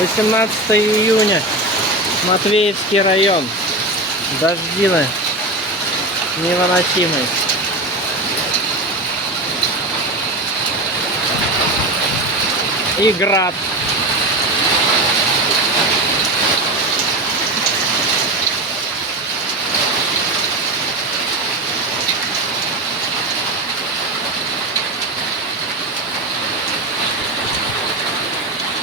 18 июня. Матвеевский район. Дождины невыносимые. И град.